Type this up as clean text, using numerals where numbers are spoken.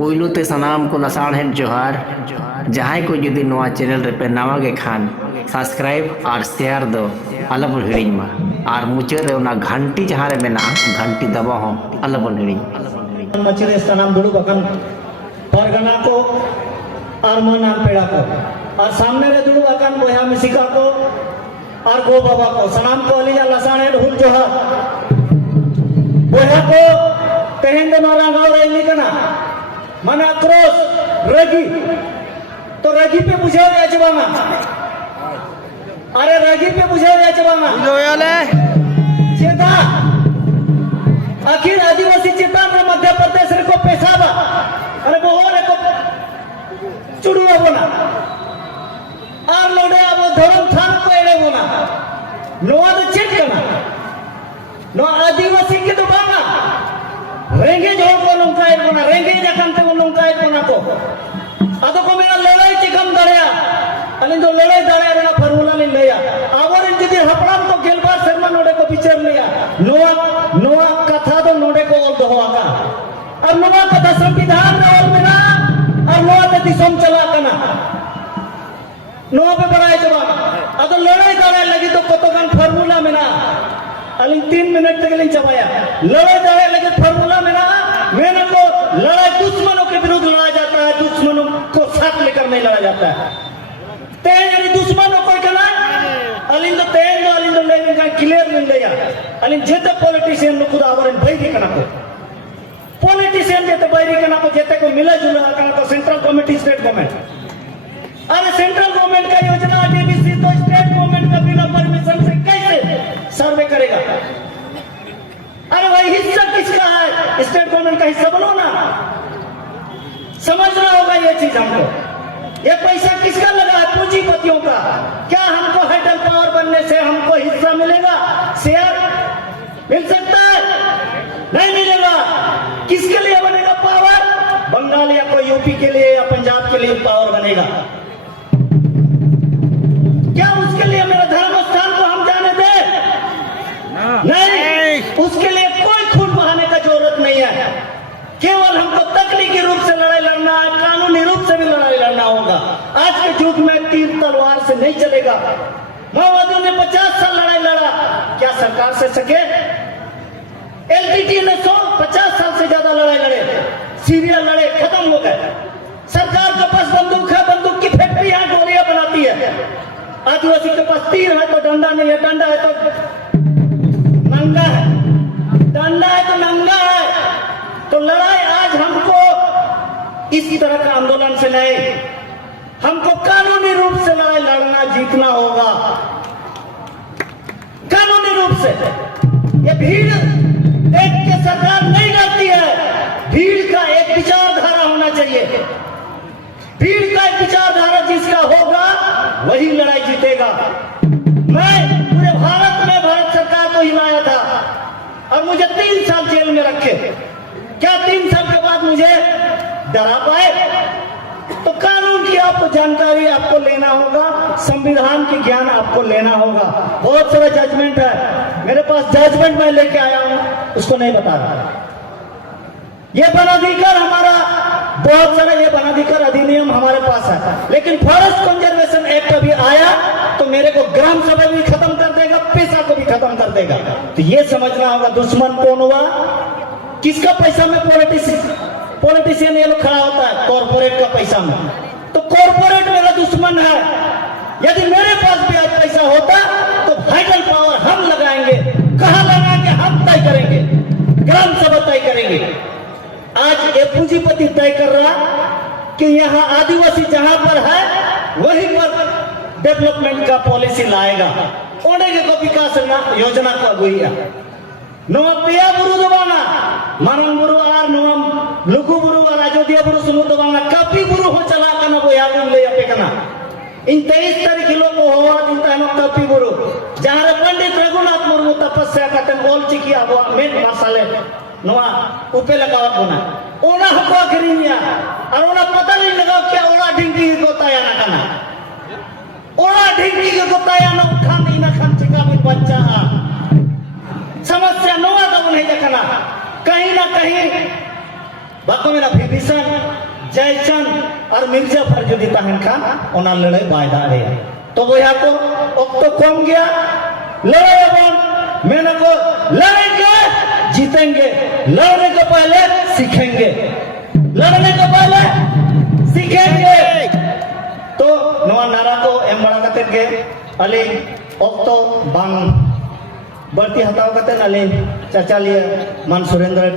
पुलुते सनाम को लसाढ़ जोहार जहाँ को जुदी नवा चैनल रे पे नवा गे खान सब्सक्राइब और शेयर दो अलबन हिड़िंग मा और मुचाद रे उना घंटी जहाँ रे मेना घंटी दबा हो अलबन हिड़िंग मचिरे सनाम दुड़ू बकन परगना को और मना पेड़ा को और सामने रे दुड़ू बकन बोया मिसिका को और गो बाबा को सनाम को अलीजा लसाने ढूल जोहार बोया को तेहें दो नौरा गाँव रे निकना मन आक्रोश रगी तो रगी पे बुझाओ या जवाना अरे रगी पे बुझाओ या जवाना चेता आखिर आदिवासी चेता में मध्य प्रदेश रे को पेशाबा अरे वो रे को चुड़ुआ बोना और लोडे अब धर्म थान को एड़े बोना नोआ तो चेक करना नो आदिवासी के तो बाना रेंगे जो को लंकाए बना रेंगे जखन ते लंकाए बना को आदो को मेरा लड़ाई चिकम दड़या अली जो लड़ाई दड़या रे फॉर्मूला ले लिया आवर इन जदी हपड़ाम तो गेलबार शर्मा नोडे को विचार लिया नोआ कथा तो नोडे को ओल दोहा का और नोआ कथा संविधान रे ओल मेना और नोआ ते दिसम चला कना नोआ पे बड़ाई जवाब आदो लड़ाई दड़या लगी तो कतोगन फॉर्मूला मेना अली 3 मिनट तक नहीं चबाया लड़ाई दड़े लगे फॉर्मूला में ना मैंने को लड़ाई दुश्मनों के विरुद्ध लड़ा जाता है दुश्मनों को साथ लेकर नहीं लड़ा जाता है तेन यानी दुश्मनों को कहना अलिंद तेन दो अलिंद लेने का क्लियर मिल गया अलिंद जेते पॉलिटिशियन नु खुद आवरन भाई दिखना को पॉलिटिशियन जेते भाई दिखना को जेते को मिला जुला करना को सेंट्रल कमिटी स्टेट गवर्नमेंट अरे सेंट्रल गवर्नमेंट का योजना डीबीसी तो स्टेट गवर्नमेंट का बिना परमिशन से कैसे सर्वे करेगा अरे भाई हिस्सा किसका है स्टेट गवर्नमेंट का हिस्सा बनो ना समझना होगा ये चीज हमको ये पैसा किसका लगा है पूंजीपतियों का क्या हमको हाइडल पावर बनने से हमको हिस्सा मिलेगा शेयर मिल सकता है नहीं मिलेगा किसके लिए बनेगा पावर बंगाल या कोई यूपी के लिए या पंजाब के लिए पावर बनेगा क्या उसके लिए मेरा धर्म स्थान को हम जाने दें नहीं उसके लिए कोई खून बहाने का जरूरत नहीं है केवल हमको तकनीकी रूप से लड़ाई लड़ना है कानूनी रूप से भी लड़ाई लड़ना होगा आज के युग में तीर तलवार से नहीं चलेगा माओवादियों ने 50 साल लड़ाई लड़ा क्या सरकार से सके एलटीटी ने 50 साल से ज्यादा लड़ाई लड़े सीरिया लड़े खत्म हो गए सरकार के पास बंदूक है बंदूक की फैक्ट्री है गोलियां बनाती है आदिवासी के पास तीर है तो डंडा नहीं है डंडा है तो नंगा है डंडा है तो नंगा है तो लड़ाई आज हमको इस तरह का आंदोलन से नहीं हमको कानूनी रूप से लड़ाई लड़ना जीतना होगा कानूनी रूप से ये भीड़ देख के सरकार नहीं लड़ती है भीड़ का एक विचारधारा होना चाहिए भीड़ का एक विचारधारा जिसका होगा वही लड़ाई जीतेगा मैं पूरे भारत में भारत सरकार को हिलाया था और मुझे 3 साल जेल में रखे क्या 3 साल के बाद मुझे डरा पाए तो कानून की आपको जानकारी आपको लेना होगा संविधान की ज्ञान आपको लेना होगा बहुत सारा जजमेंट है मेरे पास जजमेंट मैं लेके आया हूं उसको नहीं बता रहा ये वनाधिकार हमारा बहुत सारा ये वनाधिकार अधिनियम हमारे पास है लेकिन फॉरेस्ट कंजर्वेशन एक्ट अभी आया तो मेरे को ग्राम सभा भी खत्म कर देगा पैसा को भी खत्म कर देगा तो ये समझना होगा दुश्मन कौन हुआ किसका पैसा में पॉलिटिशियन ये लोग खड़ा होता है कॉर्पोरेट का पैसा में तो कॉर्पोरेट मेरा दुश्मन है यदि मेरे पास भी आज पैसा होता तो हाइडल पावर हम लगाएंगे कहां लगाएंगे हम तय करेंगे ग्राम सभा तय करेंगे आज ये पूंजीपति तय कर रहा कि यहाँ आदिवासी जहां पर है वहीं पर डेवलपमेंट का पॉलिसी लाएगा ओडेगे को विकास योजना को अगुइया नोआ पिया बुरु दबाना मानन बुरु आर नोआ लुकु बुरु और अयोध्या बुरु सुमु दबाना काफी बुरु हो चला कना वो यागुन ले अपे कना इन 23 तारीख किलो को होवा दिन तानो काफी बुरु जहां रे पंडित रघुनाथ मुर्मू तपस्या करते बोल चिकी अब मेन मसाले नोआ ऊपर लगावत बना ओना हको आखिरिया और ओना पता नहीं लगाओ क्या ओना ढिंगी को ताया ना कना ओना ढिंगी को ताया ना खान इन खान चिका भी बच्चा समस्या नोआ तो नहीं देखना कहीं ना कहीं बाको मेना विभीषण जयचंद और मिर्जाफर जुदी तहन खान ओना लड़ाई बाय दाड़े तो बोया को ओक्तो कम गया लड़ाई बन मैंने को लड़ेंगे जीतेंगे लड़ने को पहले सीखेंगे लड़ने को पहले सीखेंगे तो नवा नारा को एम बड़ा कते के अली ओक्तो बांग बढ़ती हताव कते अली चाचा लिए मान सुरेंद्र